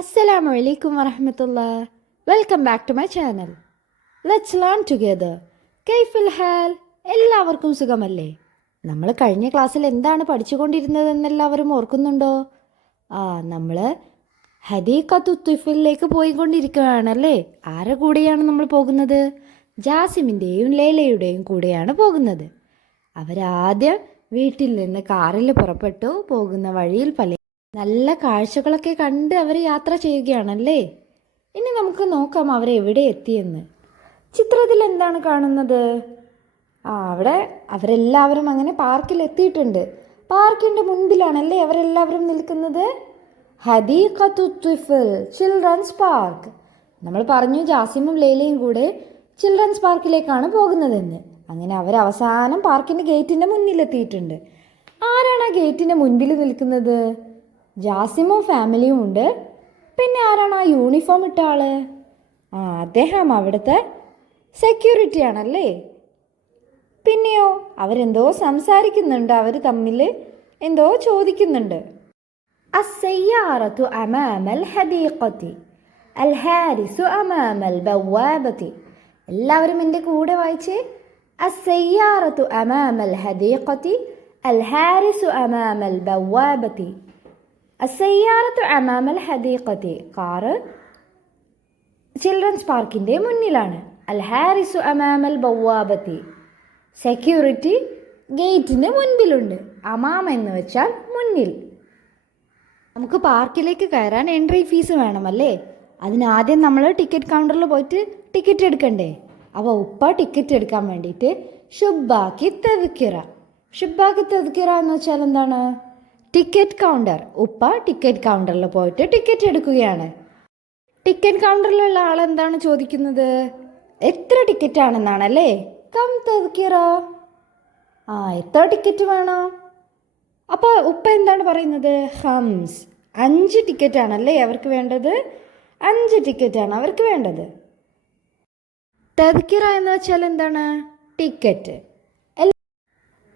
Assalamu alaikum warahmatullah. Welcome back to my channel. Let's learn together. കൈഫുൽ ഹാൽ? എല്ലാവർക്കും സുഖമല്ലേ? നമ്മൾ കഴിഞ്ഞ ക്ലാസ്സിൽ എന്താണ് പഠിച്ചുകൊണ്ടിരുന്നതെന്ന് എല്ലാവരും ഓർക്കുന്നുണ്ടോ? നമ്മൾ ഹദീഖത്തു തുഫലിലേക്ക് പോയിക്കൊണ്ടിരിക്കുകയാണല്ലേ. ആരുടെ കൂടെയാണ് നമ്മൾ പോകുന്നത്? ജാസിമിൻ്റെയും ലൈലയുടെയും കൂടെയാണ് പോകുന്നത്. അവരാദ്യം വീട്ടിൽ നിന്ന് കാറിൽ പുറപ്പെട്ടു. പോകുന്ന വഴിയിൽ പല നല്ല കാഴ്ചകളൊക്കെ കണ്ട് അവർ യാത്ര ചെയ്യുകയാണല്ലേ. ഇനി നമുക്ക് നോക്കാം അവരെവിടെ എത്തിയെന്ന്. ചിത്രത്തിൽ എന്താണ് കാണുന്നത്? അവിടെ അവരെല്ലാവരും അങ്ങനെ പാർക്കിൽ എത്തിയിട്ടുണ്ട്. പാർക്കിൻ്റെ മുൻപിലാണല്ലേ അവരെല്ലാവരും നിൽക്കുന്നത്. ഹദീഖത്തു തുഫൽ, ചിൽഡ്രൻസ് പാർക്ക്. നമ്മൾ പറഞ്ഞു ജാസിമും ലൈലയും കൂടെ ചിൽഡ്രൻസ് പാർക്കിലേക്കാണ് പോകുന്നതെന്ന്. അങ്ങനെ അവരവസാനം പാർക്കിൻ്റെ ഗേറ്റിൻ്റെ മുന്നിലെത്തിയിട്ടുണ്ട്. ആരാണ് ആ ഗേറ്റിൻ്റെ മുൻപിൽ നിൽക്കുന്നത്? ജാസിമും ഫാമിലിയും ഉണ്ട്. പിന്നെ ആരാണ് ആ യൂണിഫോം ഇട്ട ആള്? അദ്ദേഹം അവിടുത്തെ സെക്യൂരിറ്റി ആണല്ലേ. പിന്നെയോ അവരെന്തോ സംസാരിക്കുന്നുണ്ട്. അവർ തമ്മിൽ എന്തോ ചോദിക്കുന്നുണ്ട്. അസ്സയ്യാറത്തു അമാമൽ ഹദീഖത്തി അൽ ഹാരിസു അമാമൽ ബവാബത്തി. എല്ലാവരും എൻ്റെ കൂടെ വായിച്ചേ. അസ്സയ്യാറത്തു അമാമൽ ഹദീഖത്തി അൽ ഹാരിസു അമാമൽ ബവാബത്തി. അസ്സയ്യാറത്തു അമാമൽ ഹദീഖത്തി, കാറ് ചിൽഡ്രൻസ് പാർക്കിൻ്റെ മുന്നിലാണ്. അൽ ഹാരിസു അമാമൽ ബവാബത്തി, സെക്യൂരിറ്റി ഗേറ്റിന് മുൻപിലുണ്ട്. അമാമ എന്ന് വെച്ചാൽ മുന്നിൽ. നമുക്ക് പാർക്കിലേക്ക് കയറാൻ എൻട്രി ഫീസ് വേണമല്ലേ. അതിനാദ്യം നമ്മൾ ടിക്കറ്റ് കൗണ്ടറിൽ പോയിട്ട് ടിക്കറ്റ് എടുക്കണ്ടേ. അപ്പോൾ ഉപ്പ ടിക്കറ്റ് എടുക്കാൻ വേണ്ടിയിട്ട് ഷുബാക്കി തെദ്കിറ. ഷുബാക്കി തെദ്കിറ എന്ന് വെച്ചാൽ എന്താണ്? Ticket counter. ഉപ്പ ടിക്കറ്റ് കൗണ്ടറിൽ പോയിട്ട് ടിക്കറ്റ് എടുക്കുകയാണ്. ടിക്കറ്റ് കൗണ്ടറിലുള്ള ആളെന്താണ് ചോദിക്കുന്നത്? എത്ര ടിക്കറ്റ് ആണെന്നാണല്ലേ. കം തെദ്കിറ, എത്ര ടിക്കറ്റ് വേണം? അപ്പോൾ ഉപ്പ എന്താണ് പറയുന്നത്? ഹംസ്, 5 ടിക്കറ്റ് ആണല്ലേ അവർക്ക് വേണ്ടത്. 5 ടിക്കറ്റാണ് അവർക്ക് വേണ്ടത്. തെദ്കിറ എന്ന് വെച്ചാൽ എന്താണ്? ടിക്കറ്റ്.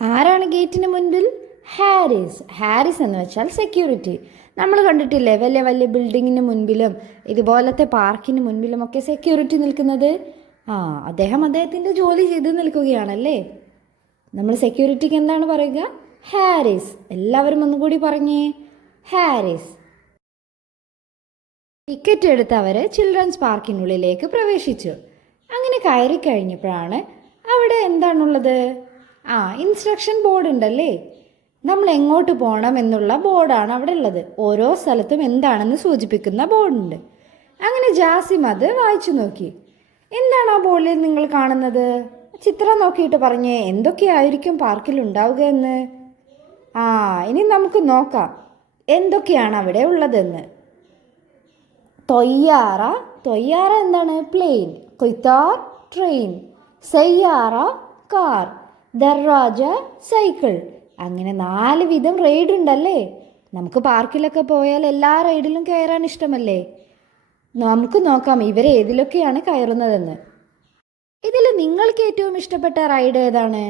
ആരാണ് ഗേറ്റിന് മുൻപിൽ? ഹാരിസ്. ഹാരിസ് എന്ന് വെച്ചാൽ സെക്യൂരിറ്റി. നമ്മൾ കണ്ടിട്ടില്ലേ വലിയ വലിയ ബിൽഡിങ്ങിന് മുൻപിലും ഇതുപോലത്തെ പാർക്കിന് മുൻപിലുമൊക്കെ സെക്യൂരിറ്റി നിൽക്കുന്നത്. അദ്ദേഹത്തിൻ്റെ ജോലി ചെയ്ത് നിൽക്കുകയാണല്ലേ. നമ്മൾ സെക്യൂരിറ്റിക്ക് എന്താണ് പറയുക? ഹാരിസ്. എല്ലാവരും ഒന്നുകൂടി പറഞ്ഞേ, ഹാരിസ്. ടിക്കറ്റ് എടുത്ത് അവർ ചിൽഡ്രൻസ് പാർക്കിനുള്ളിലേക്ക് പ്രവേശിച്ചു. അങ്ങനെ കയറി കഴിഞ്ഞപ്പോഴാണ് അവിടെ എന്താണുള്ളത്? ഇൻസ്ട്രക്ഷൻ ബോർഡ് ഉണ്ടല്ലേ. നമ്മൾ എങ്ങോട്ട് പോകണം എന്നുള്ള ബോർഡാണ് അവിടെ ഉള്ളത്. ഓരോ സ്ഥലത്തും എന്താണെന്ന് സൂചിപ്പിക്കുന്ന ബോർഡുണ്ട്. അങ്ങനെ ജാസിം അത് വായിച്ചു നോക്കി. എന്താണ് ആ ബോർഡിൽ നിങ്ങൾ കാണുന്നത്? ചിത്രം നോക്കിയിട്ട് പറഞ്ഞേ എന്തൊക്കെയായിരിക്കും പാർക്കിൽ ഉണ്ടാവുക എന്ന്. ഇനി നമുക്ക് നോക്കാം എന്തൊക്കെയാണ് അവിടെ ഉള്ളതെന്ന്. തൊയ്യാറ. തൊയ്യാറ എന്താണ്? Plain. ഖിത്താർ train. സയ്യാറ car. Darwaja cycle. അങ്ങനെ 4 വിധം റൈഡ് ഉണ്ടല്ലേ. നമുക്ക് പാർക്കിലൊക്കെ പോയാൽ എല്ലാ റൈഡിലും കയറാൻ ഇഷ്ടമല്ലേ. നമുക്ക് നോക്കാം ഇവരേതിലൊക്കെയാണ് കയറുന്നതെന്ന്. ഇതിൽ നിങ്ങൾക്ക് ഏറ്റവും ഇഷ്ടപ്പെട്ട റൈഡ് ഏതാണ്?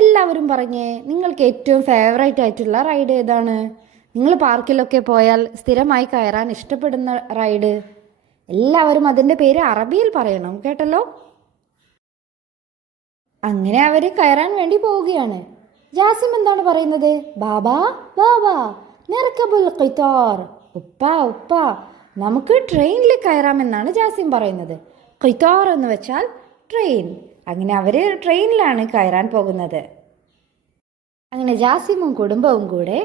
എല്ലാവരും പറഞ്ഞേ, നിങ്ങൾക്ക് ഏറ്റവും ഫേവറേറ്റ് ആയിട്ടുള്ള റൈഡ് ഏതാണ്? നിങ്ങൾ പാർക്കിലൊക്കെ പോയാൽ സ്ഥിരമായി കയറാൻ ഇഷ്ടപ്പെടുന്ന റൈഡ്. എല്ലാവരും അതിൻ്റെ പേര് അറബിയിൽ പറയണം, കേട്ടല്ലോ. അങ്ങനെ അവർ കയറാൻ വേണ്ടി പോവുകയാണ്. ജാസിം എന്താണ് പറയുന്നത്? ബാബാ ബാബാ നർകബുൽ ഖിത്താർ. ഉപ്പ നമുക്ക് ട്രെയിനിൽ കയറാമെന്നാണ് ജാസിം പറയുന്നത്. ഖിത്താർ എന്ന് വെച്ചാൽ ട്രെയിൻ. അങ്ങനെ അവർ ട്രെയിനിലാണ് കയറാൻ പോകുന്നത്. അങ്ങനെ ജാസിമും കുടുംബവും കൂടെ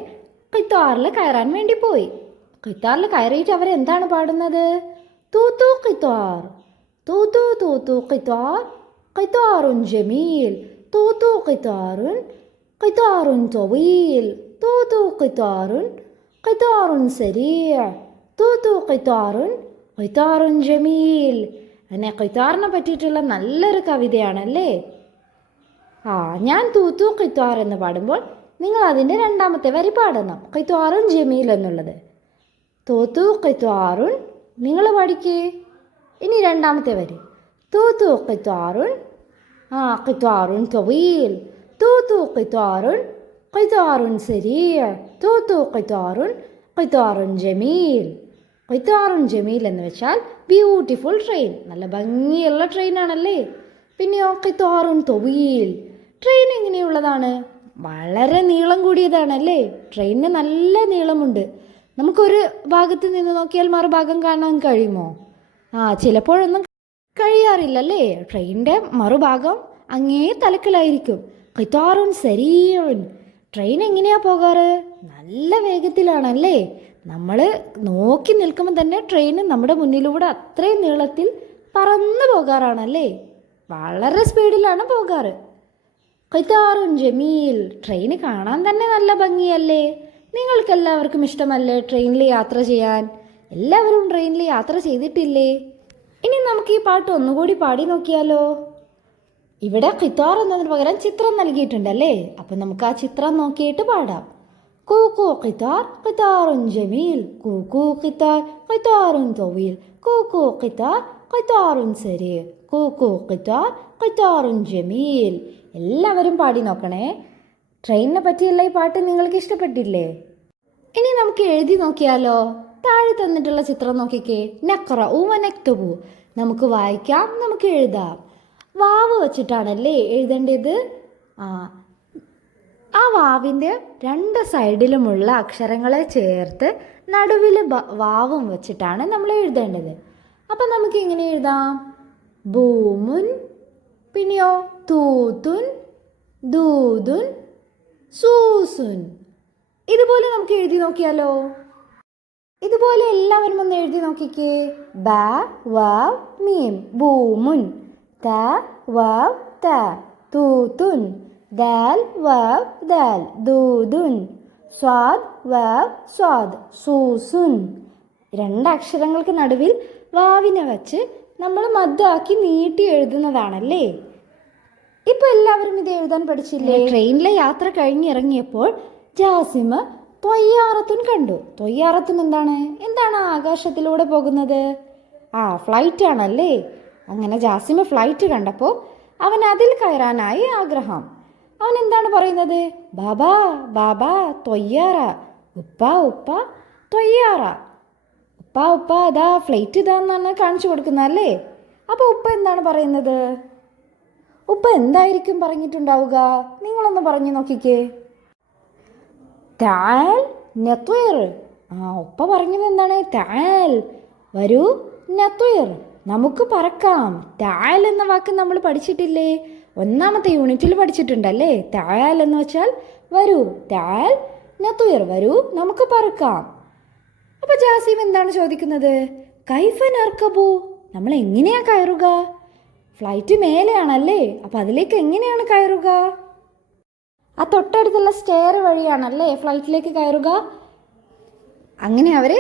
ഖിത്താറിൽ കയറാൻ വേണ്ടി പോയി. ഖിത്താറിൽ കയറിയിട്ട് അവരെന്താണ് പാടുന്നത്? തൂത്തു ഖിത്താർ, തൂത്തു തൂത്തു ഖിത്താർ, ഖിത്താറുൻ ജമീൽ, തൂത്തു ഖിത്താറുൻ, ഖിത്താറുൻ തവീൽ, തൂത്തു ഖിത്താറുൻ, ഖിത്താറുൻ സരീഅ, തൂത്തു ഖിത്താറുൻ, ഖിത്താറുൻ ജമീൽ. അങ്ങനെ ഖിത്താറിനെ പറ്റിയിട്ടുള്ള നല്ലൊരു കവിതയാണല്ലേ. ഞാൻ തൂത്തു ഖിത്താർ എന്ന് പാടുമ്പോൾ നിങ്ങൾ അതിൻ്റെ 2ാമത്തെ വരി പാടണം. ഖിത്താറുൻ ജമീൽ എന്നുള്ളത്. തൂത്തു ഖിത്താറുൻ നിങ്ങൾ പാടിക്കേ. ഇനി 2ാമത്തെ വരി. തൂത്തു ഖിത്താറുൻ, ഖിത്താറുൻ തവീൽ, തൂത്തു ഖിത്താറുൻ, ഖിത്താറുൻ സരീഅ, തൂത്തു ഖിത്താറുൻ, ഖിത്താറുൻ ജമീൽ. ഖിത്താറുൻ ജമീൽ എന്ന് വെച്ചാൽ ബ്യൂട്ടിഫുൾ ട്രെയിൻ, നല്ല ഭംഗിയുള്ള ട്രെയിനാണല്ലേ. പിന്നെയോ ഖിത്താറുൻ തൊവീൽ, ട്രെയിൻ എങ്ങനെയുള്ളതാണ്? വളരെ നീളം കൂടിയതാണല്ലേ. ട്രെയിനിന് നല്ല നീളമുണ്ട്. നമുക്കൊരു ഭാഗത്ത് നിന്ന് നോക്കിയാൽ മറുഭാഗം കാണാൻ കഴിയുമോ? ചിലപ്പോഴൊന്നും കഴിയാറില്ലല്ലേ. ട്രെയിനിൻ്റെ മറുഭാഗം അങ്ങേ തലക്കലായിരിക്കും. ഖിത്താറുൻ സരീഉൻ, ട്രെയിൻ എങ്ങനെയാ പോകാറ്? നല്ല വേഗത്തിലാണല്ലേ. നമ്മൾ നോക്കി നിൽക്കുമ്പോൾ തന്നെ ട്രെയിൻ നമ്മുടെ മുന്നിലൂടെ അത്രയും നീളത്തിൽ പറന്നു പോകാറാണല്ലേ. വളരെ സ്പീഡിലാണ് പോകാറ്. ഖിത്താറുൻ ജമീൽ, ട്രെയിൻ കാണാൻ തന്നെ നല്ല ഭംഗിയല്ലേ. നിങ്ങൾക്കെല്ലാവർക്കും ഇഷ്ടമല്ലേ ട്രെയിനിൽ യാത്ര ചെയ്യാൻ? എല്ലാവരും ട്രെയിനിൽ യാത്ര ചെയ്തിട്ടില്ലേ? ഇനി നമുക്ക് ഈ പാട്ട് ഒന്നുകൂടി പാടി നോക്കിയാലോ? ഇവിടെ ഖിത്താർ എന്നതിന് പകരം ചിത്രം നൽകിയിട്ടുണ്ടല്ലേ. അപ്പം നമുക്ക് ആ ചിത്രം നോക്കിയിട്ട് പാടാം. കൂക്കു ഖിത്താർ ഖിത്താറുൻ ജമീൽ, കൂക്കു ഖിത്താർ ഖിത്താറുൻ തൊവീൽ, കൂക്കു ഖിത്താർ ഖിത്താറുൻ സരീ, കൂക്കു ഖിത്താർ ഖിത്താറുൻ ജമീൽ. എല്ലാവരും പാടി നോക്കണേ. ട്രെയിനിനെ പറ്റിയുള്ള ഈ പാട്ട് നിങ്ങൾക്ക് ഇഷ്ടപ്പെട്ടില്ലേ? ഇനി നമുക്ക് എഴുതി നോക്കിയാലോ? താഴെ തന്നിട്ടുള്ള ചിത്രം നോക്കിക്കേ. നഖ്റഉ വനക്തുബു, നമുക്ക് വായിക്കാം, നമുക്ക് എഴുതാം. വാവ് വെച്ചിട്ടാണല്ലേ എഴുതേണ്ടത്. ആ വാവിൻ്റെ രണ്ട് സൈഡിലുമുള്ള അക്ഷരങ്ങളെ ചേർത്ത് നടുവിൽ വാവും വെച്ചിട്ടാണ് നമ്മൾ എഴുതേണ്ടത്. അപ്പം നമുക്ക് ഇങ്ങനെ എഴുതാം: ബൂമുൻ, പിന്നെയോ തൂത്തുൻ, ദൂതുൻ, സൂസുൻ. ഇതുപോലെ നമുക്ക് എഴുതി നോക്കിയാലോ? ഇതുപോലെ എല്ലാവരും ഒന്ന് എഴുതി നോക്കിക്കേ. ബ വാവ് മീം, ബൂമുൻ. ത വാവ് ത, തൂത്തുൻ. ദാൽ വാവ് ദാൽ, ദൂതുൻ. സ്വാദ് വാവ് സ്വാദ്, സൂസുൻ. രണ്ടക്ഷരങ്ങൾക്ക് നടുവിൽ വാവിനെ വച്ച് നമ്മൾ മദ്ദാക്കി നീട്ടി എഴുതുന്നതാണല്ലേ. ഇപ്പൊ എല്ലാവരും ഇത് എഴുതാൻ പഠിച്ചില്ലേ? ട്രെയിനിലെ യാത്ര കഴിഞ്ഞിറങ്ങിയപ്പോൾ ജാസിമ് ത്വയ്യാറത്തുൻ കണ്ടു. ത്വയ്യാറത്തുൻ എന്താണ് ആകാശത്തിലൂടെ പോകുന്നത്? ഫ്ലൈറ്റ് ആണല്ലേ. അങ്ങനെ ജാസിമ് ഫ്ലൈറ്റ് കണ്ടപ്പോൾ അവൻ അതിൽ കയറാനായി ആഗ്രഹം. അവൻ എന്താണ് പറയുന്നത്? ബാബാ ബാബാ ത്വയ്യാറ, ഉപ്പ ഉപ്പ ത്വയ്യാറ. ഉപ്പ ഉപ്പ ഇതാ ഫ്ലൈറ്റ് ഇതാന്നാണ് കാണിച്ചു കൊടുക്കുന്നതല്ലേ. അപ്പോൾ ഉപ്പ എന്താണ് പറയുന്നത്? ഉപ്പ എന്തായിരിക്കും പറഞ്ഞിട്ടുണ്ടാവുക? നിങ്ങളൊന്ന് പറഞ്ഞു നോക്കിക്കേ. താൽ നത്വയർ. ഉപ്പ പറഞ്ഞത് എന്താണ്? താൽ, വരൂ, നത്വയർ, നമുക്ക് പറക്കാം. താൽ എന്ന വാക്ക് നമ്മൾ പഠിച്ചിട്ടില്ലേ? ഒന്നാമത്തെ യൂണിറ്റിൽ പഠിച്ചിട്ടുണ്ടല്ലേ. താൽ എന്ന് വെച്ചാൽ വരൂ, താൽ നത്വയർ, വരൂ, നമുക്ക് പറക്കാം. അപ്പൊ ജാസിം എന്താണ് ചോദിക്കുന്നത്? കൈഫ നർക്കബു, നമ്മൾ എങ്ങനെയാ കയറുക? ഫ്ലൈറ്റ് മേലെയാണല്ലേ, അപ്പൊ അതിലേക്ക് എങ്ങനെയാണ് കയറുക? ആ തൊട്ടടുത്തുള്ള സ്റ്റെയർ വഴിയാണല്ലേ ഫ്ലൈറ്റിലേക്ക് കയറുക. അങ്ങനെ അവർ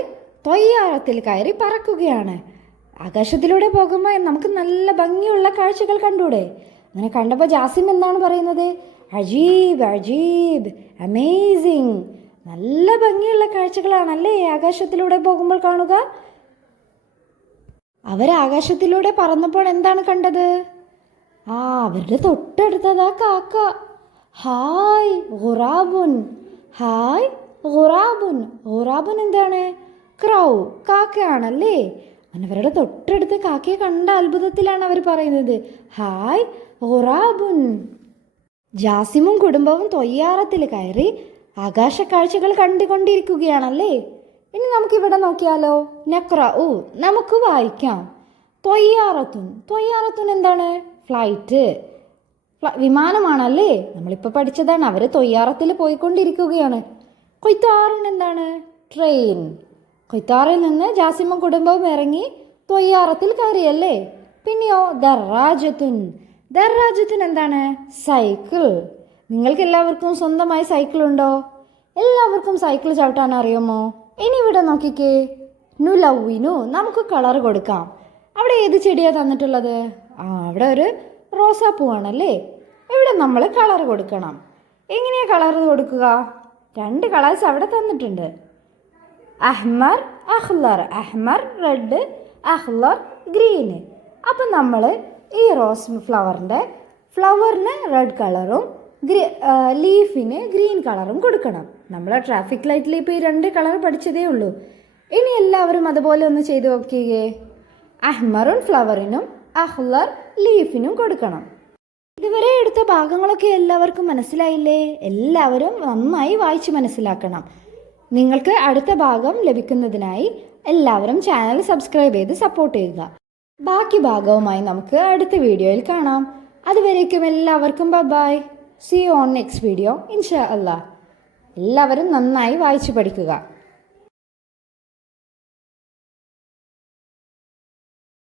ത്വയ്യാറത്തിൽ കയറി പറക്കുകയാണ്. ആകാശത്തിലൂടെ പോകുമ്പോൾ നമുക്ക് നല്ല ഭംഗിയുള്ള കാഴ്ചകൾ കണ്ടൂടെ? അങ്ങനെ കണ്ടപ്പോൾ ജാസിം എന്താണ് പറയുന്നത്? അജീബ് അജീബ്, അമേസിങ്, നല്ല ഭംഗിയുള്ള കാഴ്ചകളാണല്ലേ ആകാശത്തിലൂടെ പോകുമ്പോൾ കാണുക. അവർ ആകാശത്തിലൂടെ പറന്നപ്പോൾ എന്താണ് കണ്ടത്? അവരുടെ തൊട്ടടുത്തതാ കാക്ക. Hi ഗുറാബുൻ, hi ഗുറാബുൻ. ഗുറാബുൻ എന്താണ്? ക്രൗ, കാക്കയാണല്ലേ. അവരുടെ തൊട്ടടുത്ത് കാക്കയെ കണ്ട അത്ഭുതത്തിലാണ് അവർ പറയുന്നത് ഹായ് ഗുറാബുൻ. ജാസിമും കുടുംബവും ത്വയ്യാറത്തിൽ കയറി ആകാശ കാഴ്ചകൾ കണ്ടുകൊണ്ടിരിക്കുകയാണല്ലേ. ഇനി നമുക്കിവിടെ നോക്കിയാലോ? നഖ്റഉ, നമുക്ക് വായിക്കാം. ത്വയ്യാറത്തുൻ, ത്വയ്യാറത്തുൻ എന്താണ്? ഫ്ലൈറ്റ്, വിമാനമാണല്ലേ. നമ്മളിപ്പോൾ പഠിച്ചതാണ്. അവർ ത്വയ്യാറത്തിൽ പോയിക്കൊണ്ടിരിക്കുകയാണ്. ഖിത്താറുൻ എന്താണ്? ട്രെയിൻ. ഖിത്താറിൽ നിന്ന് ജാസിമും കുടുംബവും ഇറങ്ങി ത്വയ്യാറത്തിൽ കയറിയല്ലേ. പിന്നെയോ ദർറാജത്തുൻ, ദർറാജത്തുൻ എന്താണ്? സൈക്കിൾ. നിങ്ങൾക്ക് എല്ലാവർക്കും സ്വന്തമായി സൈക്കിൾ ഉണ്ടോ? എല്ലാവർക്കും സൈക്കിൾ ചവിട്ടാൻ അറിയുമോ? ഇനി ഇവിടെ നോക്കിക്കേ. നുലൗവിനു, നമുക്ക് കളർ കൊടുക്കാം. അവിടെ ഏത് ചെടിയാണ് തന്നിട്ടുള്ളത്? അവിടെ ഒരു റോസാപ്പൂവാണല്ലേ. ഇവിടെ നമ്മൾ കളർ കൊടുക്കണം. എങ്ങനെയാണ് കളർ കൊടുക്കുക? 2 കളേഴ്സ് അവിടെ തന്നിട്ടുണ്ട്. അഹ്മർ അഹ്ലർ, അഹ്മർ റെഡ്, അഹ്ലർ ഗ്രീന്. അപ്പം നമ്മൾ ഈ റോസ് ഫ്ലവറിന് റെഡ് കളറും ലീഫിന് ഗ്രീൻ കളറും കൊടുക്കണം. നമ്മൾ ട്രാഫിക് ലൈറ്റിൽ ഇപ്പോൾ ഈ 2 കളർ പഠിച്ചതേ ഉള്ളൂ. ഇനി എല്ലാവരും അതുപോലെ ഒന്ന് ചെയ്തു നോക്കിയേ. അഹ്മറുൻ ഫ്ലവറിനും അഹ്ലർ ലീഫിനും കൊടുക്കണം. ഇതുവരെ എടുത്ത ഭാഗങ്ങളൊക്കെ എല്ലാവർക്കും മനസ്സിലായില്ലേ? എല്ലാവരും നന്നായി വായിച്ച് മനസ്സിലാക്കണം. നിങ്ങൾക്ക് അടുത്ത ഭാഗം ലഭിക്കുന്നതിനായി എല്ലാവരും ചാനൽ സബ്സ്ക്രൈബ് ചെയ്ത് സപ്പോർട്ട് ചെയ്യുക. ബാക്കി ഭാഗവുമായി നമുക്ക് അടുത്ത വീഡിയോയിൽ കാണാം. അതുവരേക്കും എല്ലാവർക്കും bye. See you on next video ഇൻഷാ അല്ലാ. എല്ലാവരും നന്നായി വായിച്ച് പഠിക്കുക.